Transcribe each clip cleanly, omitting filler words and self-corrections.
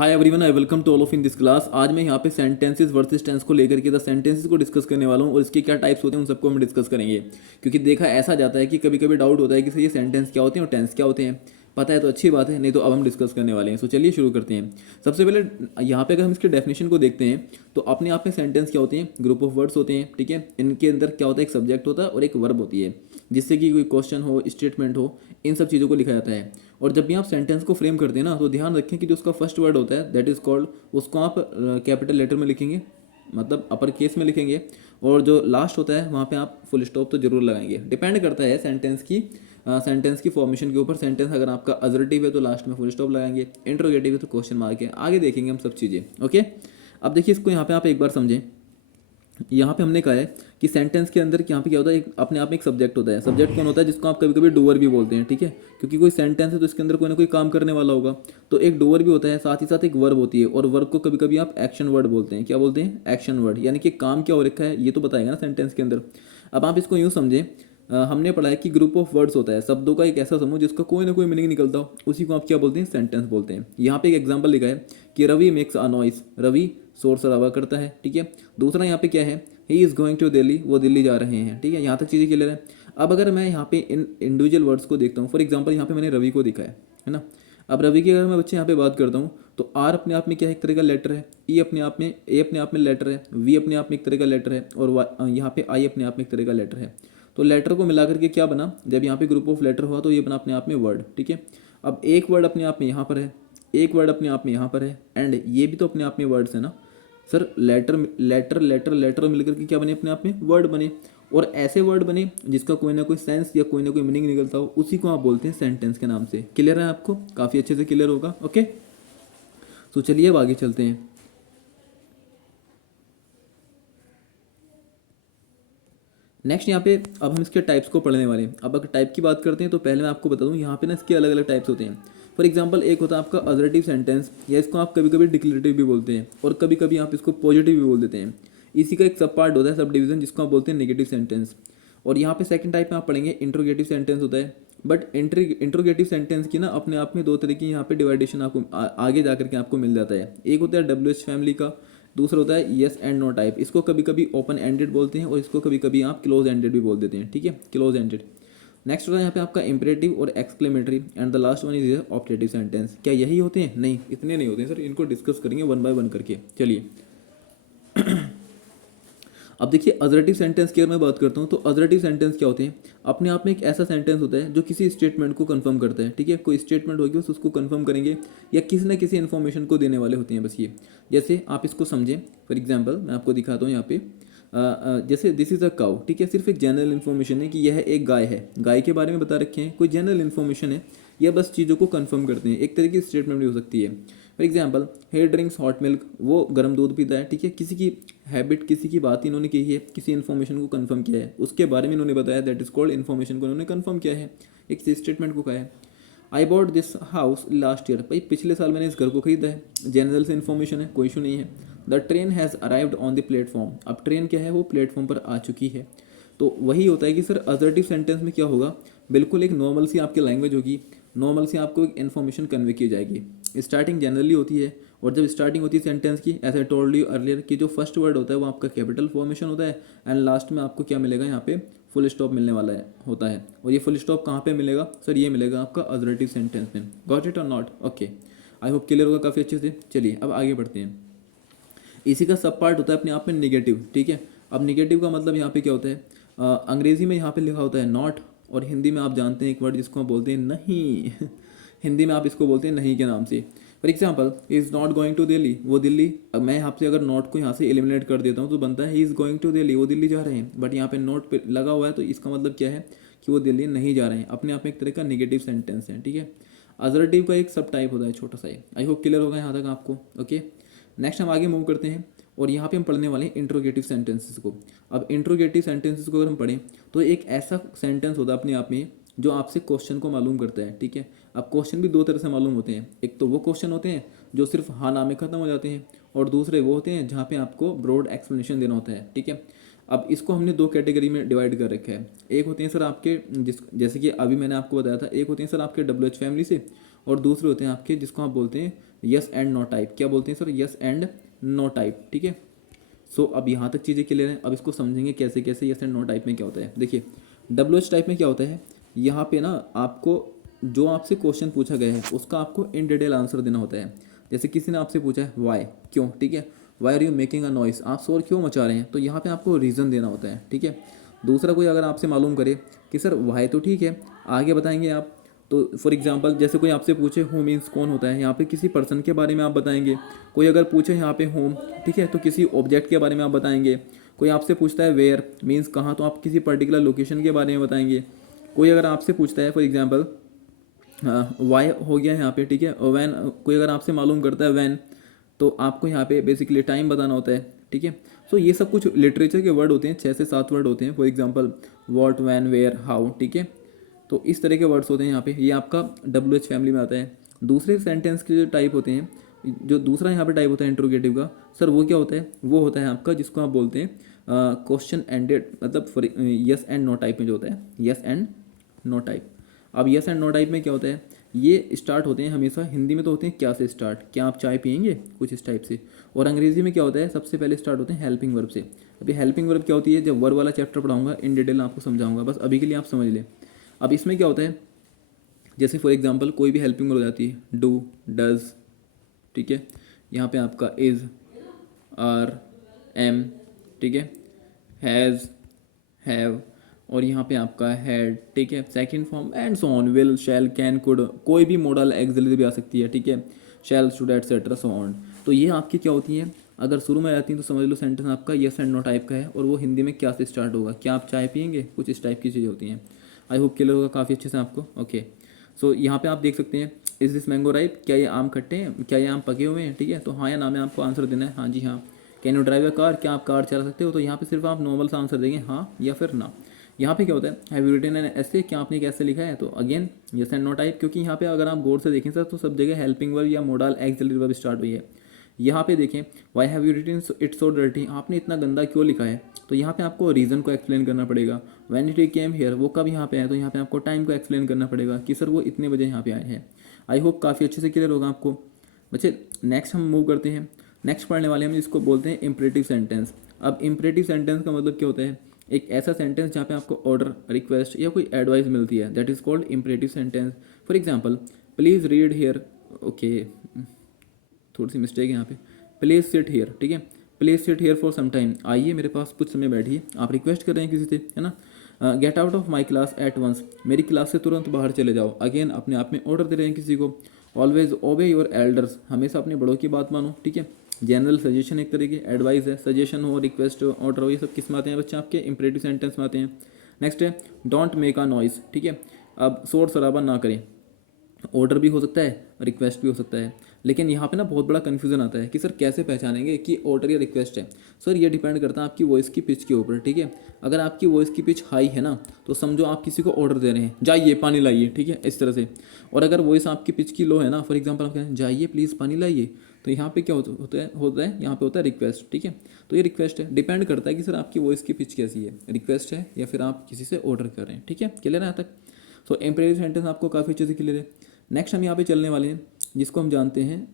Hi everyone, I welcome to all of in this class. आज मैं यहाँ पे सेंटेंसेस वर्सेस टेंस को लेकर के द सेंटेंसेस को डिस्कस करने वाला हूँ और इसके क्या टाइप्स होते हैं उन सबको हम डिस्कस करेंगे। क्योंकि देखा ऐसा जाता है कि कभी कभी डाउट होता है कि सर ये सेंटेंस क्या होते हैं और टेंस क्या होते हैं। पता है तो अच्छी बात है, नहीं तो अब हम डिस्कस करने वाले हैं। सो चलिए शुरू करते हैं। सबसे पहले यहाँ पे अगर हम इसके डेफिनेशन को देखते हैं तो अपने आप में सेंटेंस क्या होते हैं? ग्रुप ऑफ वर्ड्स होते हैं, ठीक है। इनके अंदर क्या होता है? एक सब्जेक्ट होता है और एक वर्ब होती है, जिससे कि कोई क्वेश्चन हो, स्टेटमेंट हो, इन सब चीज़ों को लिखा जाता है। और जब भी आप सेंटेंस को फ्रेम करते हैं ना, तो ध्यान रखें कि जो उसका फर्स्ट वर्ड होता है दैट इज़ कॉल्ड, उसको आप कैपिटल लेटर में लिखेंगे, मतलब अपर केस में लिखेंगे। और जो लास्ट होता है वहाँ पे आप फुल स्टॉप तो जरूर लगाएंगे। डिपेंड करता है सेंटेंस की फॉर्मेशन के ऊपर। सेंटेंस अगर आपका अजर्टिव है तो लास्ट में फुल स्टॉप लगाएंगे, इंट्रोगेटिव है तो क्वेश्चन मार्क है। आगे देखेंगे हम सब चीज़ें। ओके, अब देखिए इसको यहाँ पे आप एक बार समझें। यहाँ पे हमने कहा है कि सेंटेंस के अंदर यहाँ पे क्या होता है, एक अपने आप में एक सब्जेक्ट होता है। सब्जेक्ट कौन होता है? जिसको आप कभी कभी डूअर भी बोलते हैं, ठीक है। क्योंकि कोई सेंटेंस है तो इसके अंदर कोई ना कोई काम करने वाला होगा, तो एक डूअर भी होता है, साथ ही साथ एक वर्ब होती है। और वर्ब को कभी कभी आप एक्शन वर्ड बोलते हैं। क्या बोलते हैं? Action word. यानी कि काम क्या हो रखा है ये तो बताएगा ना सेंटेंस के अंदर। अब आप इसको यूँ समझें, हमने पढ़ा है कि ग्रुप ऑफ वर्ड्स होता है, शब्दों का एक ऐसा समूह जिसका कोई ना कोई मीनिंग निकलता हो, उसी को आप क्या बोलते हैं? सेंटेंस बोलते हैं। यहाँ पे एक एग्जांपल लिखा है कि Ravi makes a noise, Ravi शोर शराबा करता है, ठीक है। दूसरा यहाँ पे क्या है? He is going to Delhi, वो दिल्ली जा रहे हैं, ठीक है। यहाँ तक चीज़ें क्लियर है। अब अगर मैं यहाँ पे इन इंडिविजुअल वर्ड्स को देखता हूँ, फॉर एग्जाम्पल यहाँ पे मैंने रवि को दिखा है ना। अब रवि की अगर मैं बच्चे यहाँ पे बात करता हूँ तो आर अपने आप में क्या है? एक तरह का लेटर है। ई अपने आप में, ए अपने आप में लेटर है, वी अपने आप में एक तरह का लेटर है, और यहाँ पे आई अपने आप में एक तरह का लेटर है। तो लेटर को मिला करके क्या बना? जब यहाँ पे ग्रुप ऑफ लेटर हुआ तो ये बना अपने आप में वर्ड, ठीक है। अब एक वर्ड अपने आप में यहाँ पर है, एक वर्ड अपने आप में यहाँ पर है, एंड ये भी तो अपने आप में वर्ड्स है ना sir. Letter letter letter letter मिलकर के क्या बने? अपने आप में वर्ड बने। और ऐसे वर्ड बने जिसका कोई ना कोई सेंस या कोई ना कोई मीनिंग निकलता हो, उसी को आप बोलते हैं सेंटेंस के नाम से। क्लियर है आपको? काफ़ी अच्छे से क्लियर होगा। ओके, तो चलिए अब आगे चलते हैं। नेक्स्ट यहाँ पे अब हम इसके टाइप्स को पढ़ने वाले हैं। अब अगर टाइप की बात करते हैं तो पहले मैं आपको बता दूं, यहाँ पे ना इसके अलग अलग टाइप्स होते हैं। फॉर एग्जांपल एक होता है आपका असर्टिव सेंटेंस, या इसको आप कभी कभी डिक्लेरेटिव भी बोलते हैं, और कभी कभी आप इसको पॉजिटिव भी बोल देते हैं। इसी का एक सब पार्ट होता है, सब डिवीजन, जिसको आप बोलते हैं नेगेटिव सेंटेंस। और यहाँ पे सेकंड टाइप में आप पढ़ेंगे इंट्रोगेटिव सेंटेंस होता है। बट इंट्रोगेटिव सेंटेंस की ना अपने आप में दो तरह की यहाँ पे डिवाइडेशन आपको आगे जा करके आपको मिल जाता है। एक होता है डब्ल्यू एच फैमिली का, दूसरा होता है येस एंड नो टाइप। इसको कभी कभी ओपन एंडेड बोलते हैं और इसको कभी कभी आप क्लोज एंडेड भी बोल देते हैं, ठीक है, क्लोज एंडेड। नेक्स्ट होता है यहाँ पे आपका इंपरेटिव और exclamatory, and the last one is optative sentence. क्या यही होते हैं? नहीं, इतने नहीं होते हैं सर। इनको डिस्कस करेंगे वन बाय वन करके। चलिए अब देखिए अजरेटिव सेंटेंस की अगर मैं बात करता हूँ तो अजरेटिव सेंटेंस क्या होते हैं? अपने आप में एक ऐसा सेंटेंस होता है जो किसी स्टेटमेंट को कंफर्म करता है, ठीक है। कोई स्टेटमेंट होगी बस उसको कंफर्म करेंगे, या किसी न किसी इन्फॉर्मेशन को देने वाले होते हैं बस ये। जैसे आप इसको समझें, फॉर एग्जाम्पल मैं आपको दिखाता हूँ यहाँ पे। जैसे दिस इज़ अ काउ, ठीक है। सिर्फ एक जनरल इन्फॉर्मेशन है कि यह एक गाय है, गाय के बारे में बता रखे हैं, कोई जनरल इन्फॉर्मेशन है, या बस चीज़ों को कंफर्म करते हैं। एक तरह की स्टेटमेंट भी हो सकती है। For example hair drinks hot milk, वो गर्म दूध पीता है, ठीक है। किसी की हैबिट, किसी की बात इन्होंने की है, किसी इन्फॉर्मेशन को कंफर्म किया है, उसके बारे में इन्होंने बताया, दैट इज कॉल्ड इन्फॉर्मेशन को इन्होंने कंफर्म किया है, एक स्टेटमेंट को कहा है। I bought this house last year, भाई पिछले साल मैंने इस घर को खरीदा है, जनरल से इन्फॉर्मेशन है, कोई इशू नहीं है। The train has arrived on the platform, अब ट्रेन क्या है? वो प्लेटफॉर्म पर आ चुकी है। तो वही होता है कि सर असर्टिव सेंटेंस में क्या होगा? बिल्कुल एक नॉर्मल सी आपकी लैंग्वेज होगी, नॉर्मल से आपको एक इन्फॉर्मेशन कन्वे की जाएगी। स्टार्टिंग जनरली होती है, और जब स्टार्टिंग होती है सेंटेंस की, ऐसे टोल्ड यू अर्लियर, कि जो फर्स्ट वर्ड होता है वो आपका कैपिटल फॉर्मेशन होता है, एंड लास्ट में आपको क्या मिलेगा? यहाँ पे फुल स्टॉप मिलने वाला है होता है। और ये फुल स्टॉप कहाँ पे मिलेगा सर? ये मिलेगा आपका असर्टिव सेंटेंस में। गॉट इट और not? Okay, I hope clear होगा काफ़ी अच्छे से। चलिए अब आगे बढ़ते हैं। इसी का सब पार्ट होता है अपने आप में निगेटिव, ठीक है। अब निगेटिव का मतलब यहाँ पे क्या होता है? अंग्रेजी में यहाँ पे लिखा होता है नॉट, और हिंदी में आप जानते हैं एक वर्ड जिसको हम बोलते हैं नहीं हिंदी में आप इसको बोलते हैं नहीं के नाम से। For example is not going to Delhi, वो दिल्ली। अब मैं यहाँ से अगर नॉट को यहाँ से एलिमिनेट कर देता हूँ तो बनता है he is going to Delhi, वो दिल्ली जा रहे हैं। बट यहाँ पे नॉट पे लगा हुआ है तो इसका मतलब क्या है? कि वो दिल्ली नहीं जा रहे हैं। अपने आप में एक तरह का निगेटिव सेंटेंस है, ठीक है। असर्टिव का एक सब टाइप होता है छोटा सा ही। आई होप क्लियर होगा यहाँ तक आपको। ओके, नेक्स्ट हम आगे मूव करते हैं, और यहाँ पे हम पढ़ने वाले हैं इंट्रोगेटिव सेंटेंसेस को। अब इंट्रोगेटिव सेंटेंसेस को अगर हम पढ़ें तो एक ऐसा सेंटेंस होता है अपने आप में जो आपसे क्वेश्चन को मालूम करता है, ठीक है। अब क्वेश्चन भी दो तरह से मालूम होते हैं। एक तो वो क्वेश्चन होते हैं जो सिर्फ हाँ ना में ख़त्म हो जाते हैं, और दूसरे वो होते हैं जहाँ पे आपको ब्रॉड एक्सप्लेनेशन देना होता है, ठीक है। अब इसको हमने दो कैटेगरी में डिवाइड कर रखा है। एक होते हैं सर आपके जैसे कि अभी मैंने आपको बताया था, एक होते हैं सर आपके डब्ल्यू एच फैमिली से, और दूसरे होते हैं आपके जिसको आप बोलते हैं यस एंड नो टाइप। क्या बोलते हैं sir? Yes and no type, ठीक है। सो अब यहाँ तक चीज़ें क्लियर हैं। अब इसको समझेंगे कैसे कैसे यस एंड नो टाइप में क्या होता है। देखिए WH टाइप में क्या होता है, यहाँ पे ना आपको जो आपसे क्वेश्चन पूछा गया है उसका आपको इन डिटेल आंसर देना होता है। जैसे किसी ने आपसे पूछा है वाई, क्यों, ठीक है, why are you making a noise, आप शोर क्यों मचा रहे हैं, तो यहाँ पे आपको रीज़न देना होता है, ठीक है। दूसरा कोई अगर आपसे मालूम करे कि सर वाई तो ठीक है, आगे बताएंगे आप, तो फॉर एग्जांपल जैसे कोई आपसे पूछे हु मीन्स कौन होता है, यहाँ पे किसी पर्सन के बारे में आप बताएंगे। कोई अगर पूछे यहाँ पे होम, ठीक है, तो किसी ऑब्जेक्ट के बारे में आप बताएंगे। कोई आपसे पूछता है वेयर मीन्स कहाँ, तो आप किसी पर्टिकुलर लोकेशन के बारे में बताएंगे। कोई अगर आपसे पूछता है फॉर एग्जांपल वाई हो गया यहाँ पे, ठीक है, और वैन कोई अगर आपसे मालूम करता है वैन, तो आपको यहाँ पे बेसिकली टाइम बताना होता है, ठीक है। सो ये सब कुछ लिटरेचर के वर्ड होते हैं, 6 से 7 वर्ड होते हैं। For example what, when, where, how, ठीक है। तो इस तरह के वर्ड्स होते हैं यहाँ पे, ये आपका WH फैमिली में आता है। दूसरे सेंटेंस के जो टाइप होते हैं, जो दूसरा यहाँ पे टाइप होता है इंट्रोगेटिव का, सर वो क्या होता है? वो होता है आपका जिसको आप बोलते हैं क्वेश्चन एंडेड, मतलब for yes and no type में जो होता है यस एंड नो टाइप। अब यस एंड नो टाइप में क्या होता है, ये स्टार्ट होते हैं हमेशा, हिंदी में तो होते हैं क्या से स्टार्ट, क्या आप चाय पियेंगे, कुछ इस टाइप से। और अंग्रेजी में क्या होता है, सबसे पहले स्टार्ट होते हैं हेल्पिंग वर्ब से। अभी हेल्पिंग वर्ब क्या होती है, जब वर्ब वाला चैप्टर पढ़ाऊंगा इन डिटेल आपको समझाऊंगा, बस अभी के लिए आप समझ लें। अब इसमें क्या होता है, जैसे फॉर एग्जांपल कोई भी हेल्पिंग वर्ब हो जाती है, डू, डज, ठीक है, यहाँ पे आपका इज़, आर, एम, ठीक है, हैज़, हैव, और यहाँ पे आपका हैड, ठीक है, second form and so on, will, shall, can, could, कोई भी मॉडल एक्सिलरी भी आ सकती है, ठीक है, शैल, शुड, एटसेट्रा, सो ऑन। तो ये आपकी क्या होती हैं, अगर शुरू में आती हैं तो समझ लो सेंटेंस आपका यस एंड नो टाइप का है, और वो हिंदी में क्या से स्टार्ट होगा, क्या आप चाय पियेंगे, कुछ इस टाइप की चीज़ें होती हैं। आई होप क्लियर होगा काफ़ी अच्छे से आपको। ओके, सो यहाँ पे आप देख सकते हैं इज़ दिस मैंगो राइप, क्या ये आम खट्टे हैं, क्या ये आम पके हुए हैं, ठीक है, तो हाँ या ना में आपको आंसर देना है, हाँ जी हाँ। Can you drive a car, क्या आप कार चला सकते हो, तो यहाँ पे सिर्फ आप नॉर्मल सा आंसर देंगे हाँ या फिर ना। यहाँ पे क्या होता है, हैव यू रिटन एन ऐसे, क्या आपने एक ऐसे लिखा है, तो again yes and no type, क्योंकि यहाँ पे अगर आप गौर से देखें सर तो सब जगह हेल्पिंग वर्ब या मोडल एक्सिलरी वर्ब स्टार्ट हुई है। यहाँ पे देखें why have you written it's so dirty, आपने इतना गंदा क्यों लिखा है, तो यहाँ पे आपको रीज़न को एक्सप्लेन करना पड़ेगा। When did he came here, वो कब यहाँ पे आए, तो यहाँ पे आपको टाइम को एक्सप्लेन करना पड़ेगा कि सर वो इतने बजे यहाँ पे आए हैं। आई होप काफ़ी अच्छे से क्लियर होगा आपको बच्चे। नेक्स्ट हम मूव करते हैं, नेक्स्ट पढ़ने वाले हम इसको बोलते हैं इम्परेटिव सेंटेंस। अब इम्परेटिव सेंटेंस का मतलब क्या होता है, एक ऐसा सेंटेंस जहाँ पे आपको ऑर्डर, रिक्वेस्ट या कोई एडवाइस मिलती है, that is called imperative sentence. For example please read here, okay थोड़ी सी मिस्टेक है यहाँ पे, प्लीज़ सिट हियर, ठीक है, please sit here for some time, आइए मेरे पास कुछ समय बैठिए, आप रिक्वेस्ट कर रहे हैं किसी से, है ना। Get out of my class at once, मेरी क्लास से तुरंत बाहर चले जाओ, अगेन अपने आप में ऑर्डर दे रहे हैं किसी को। ऑलवेज ओबे योर एल्डर्स, हमेशा अपने बड़ों की बात मानो, ठीक है। जनरल सजेशन एक तरह की एडवाइस है, सजेशन हो, रिक्वेस्ट हो, ऑर्डर हो, ये सब किस में आते हैं बच्चे, आपके इंपरेटिव सेंटेंस में आते हैं। नेक्स्ट है डोंट मेक अ नॉइस, ठीक है, अब शोर शराबा ना करें, ऑर्डर भी हो सकता है, रिक्वेस्ट भी हो सकता है। लेकिन यहाँ पे ना बहुत बड़ा कन्फ्यूजन आता है कि सर कैसे पहचानेंगे कि ऑर्डर या रिक्वेस्ट है। सर ये डिपेंड करता है आपकी वॉइस की पिच के ऊपर, ठीक है। अगर आपकी वॉइस की पिच हाई है ना, तो समझो आप किसी को ऑर्डर दे रहे हैं, जाइए पानी लाइए, ठीक है, इस तरह से। और अगर वॉइस आपकी पिच की लो है ना, फॉर एग्जाम्पल आप कह रहे हैं जाइए प्लीज़ पानी लाइए, तो यहाँ पे क्या होता है यहाँ पे होता है रिक्वेस्ट, ठीक है। तो ये रिक्वेस्ट है, डिपेंड करता है कि सर आपकी वॉइस की पिच कैसी है, रिक्वेस्ट है या फिर आप किसी से ऑर्डर कर रहे हैं, ठीक है, क्लियर है यहाँ तक। सो इम्परेटिव सेंटेंस आपको काफ़ी अच्छे से क्लियर है। नेक्स्ट हम यहाँ पे चलने वाले हैं जिसको हम जानते हैं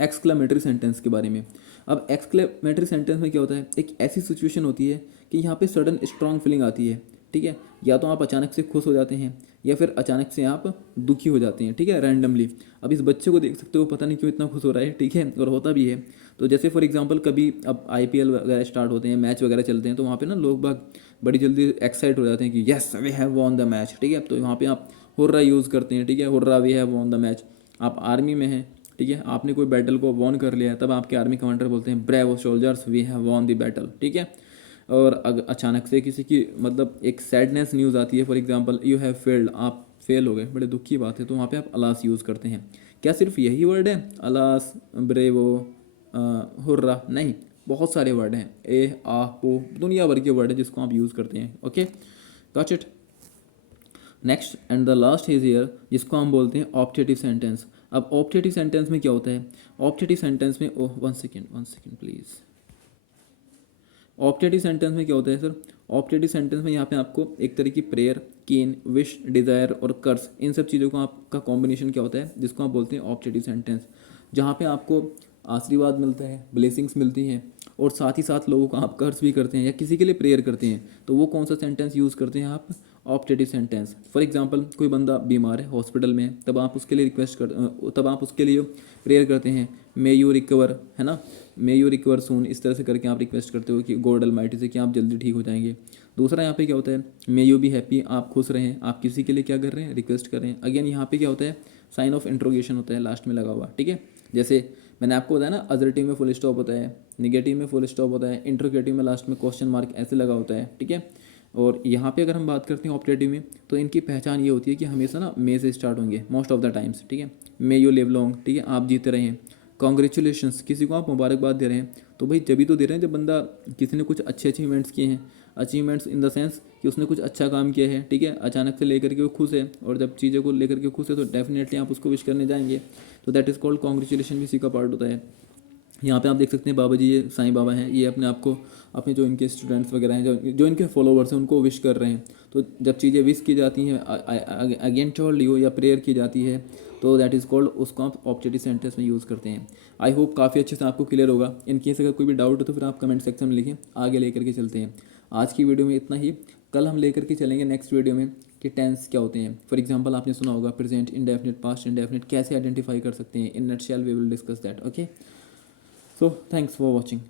एक्सक्लेमेटरी सेंटेंस के बारे में। अब एक्सक्लेमेटरी सेंटेंस में क्या होता है, एक ऐसी सिचुएशन होती है कि यहाँ पे सडन स्ट्रॉन्ग फीलिंग आती है, ठीक है, या तो आप अचानक से खुश हो जाते हैं या फिर अचानक से आप दुखी हो जाते हैं, ठीक है, रैंडमली। अब इस बच्चे को देख सकते हो, पता नहीं क्यों इतना खुश हो रहा है, ठीक है, और होता भी है। तो जैसे फॉर एग्जांपल कभी अब IPL वगैरह स्टार्ट होते हैं, मैच वगैरह चलते हैं, तो वहाँ पे ना लोग बाग बड़ी जल्दी एक्साइट हो जाते हैं कि yes we have won the match, ठीक है, तो वहाँ पे आप हुर्रा यूज़ करते हैं, ठीक है, hurrah we have won the match. आप आर्मी में हैं, ठीक है, आपने कोई बैटल को वॉन कर लिया, तब आपके आर्मी कमांडर बोलते हैं bravo soldiers we have won the battle, ठीक है। और अगर अचानक से किसी की मतलब एक सैडनेस न्यूज़ आती है, for example you have failed, आप फेल हो गए, बड़े दुख की बात है, तो वहाँ पे आप अलास यूज़ करते हैं। क्या सिर्फ यही वर्ड है अलास, ब्रेवो, हुर्रा? नहीं, बहुत सारे वर्ड हैं, ए आ ओ, दुनिया भर के वर्ड है जिसको आप यूज़ करते हैं। Okay, got it. Next and the last is here, जिसको हम बोलते हैं ऑप्टेटिव सेंटेंस। अब ऑप्टेटिव सेंटेंस में क्या होता है, ऑप्टेटिव सेंटेंस में, oh one second please, optative sentence में क्या होता है सर? ऑप्टेटिव सेंटेंस में यहाँ पे आपको एक तरह की प्रेयर, कीन, विश, डिज़ायर और कर्स, इन सब चीज़ों का आपका कॉम्बिनेशन क्या होता है, जिसको आप बोलते हैं ऑप्टेटिव सेंटेंस, जहाँ पे आपको आशीर्वाद मिलता है, ब्लेसिंग्स मिलती हैं, और साथ ही साथ लोगों का आप कर्स भी करते हैं या किसी के लिए प्रेयर करते हैं, तो वो कौन सा सेंटेंस यूज़ करते हैं आप? Optative sentence. फॉर एग्जांपल कोई बंदा बीमार है, हॉस्पिटल में है, तब आप उसके लिए तब आप उसके लिए प्रेयर करते हैं, मे यू रिकवर, है ना, मे यू रिकवर सून, इस तरह से करके आप रिक्वेस्ट करते हो कि गॉड ऑलमाइटी से कि आप जल्दी ठीक हो जाएंगे। दूसरा यहाँ पे क्या होता है, मे यू बी हैप्पी, आप खुश रहें, आप किसी के लिए क्या कर रहे हैं, रिक्वेस्ट कर रहे हैं। अगेन यहाँ पे क्या होता है, साइन ऑफ इंट्रोगेशन होता है लास्ट में लगा हुआ, ठीक है। जैसे मैंने आपको बताया ना, अजर्टिव में फुल स्टॉप होता है, निगेटिव में फुल स्टॉप होता है, इंट्रोगेटिव में लास्ट में क्वेश्चन मार्क ऐसे लगा होता है, ठीक है। और यहाँ पे अगर हम बात करते हैं ऑप्टेटिव में, तो इनकी पहचान ये होती है कि हमेशा ना मे से स्टार्ट होंगे मोस्ट ऑफ द टाइम्स, ठीक है। मे यू लिव लॉन्ग, ठीक है, आप जीते रहें। कॉन्ग्रेचुलेशंस, किसी को आप मुबारकबाद दे रहे हैं, तो भाई जब भी तो दे रहे हैं जब बंदा, किसी ने कुछ अच्छे अचीवमेंट्स किए हैं, अचीवमेंट्स इन द सेंस कि उसने कुछ अच्छा काम किया है, ठीक है, अचानक से लेकर के वो खुश है, और जब चीज़ों को लेकर के खुश है तो डेफिनेटली आप उसको विश करने जाएंगे, तो दैट इज़ कॉल्ड कॉन्ग्रेचुलेशन, भी इसी का पार्ट होता है। यहाँ पे आप देख सकते हैं बाबा जी, ये साईं बाबा हैं, ये अपने आप को, अपने जो इनके स्टूडेंट्स वगैरह हैं, जो इनके फॉलोवर्स हैं, उनको विश कर रहे हैं। तो जब चीज़ें विश की जाती हैं अगेंस्ट ऑल यू, या प्रेयर की जाती है, तो दैट इज़ कॉल्ड, उसको आप ऑब्जेक्टिव सेंटेंस में यूज़ करते हैं। आई होप काफ़ी अच्छे से आपको क्लियर होगा। इन केस अगर कोई भी डाउट हो तो फिर आप कमेंट सेक्शन में लिखें, आगे लेकर के चलते हैं। आज की वीडियो में इतना ही, कल हम लेकर के चलेंगे नेक्स्ट वीडियो में कि टेंस क्या होते हैं। फॉर एग्जांपल आपने सुना होगा प्रेजेंट इंडेफिनिट, पास्ट इंडेफिनिट, कैसे आइडेंटिफाई कर सकते हैं। In nutshell we will discuss that, okay. So thanks for watching.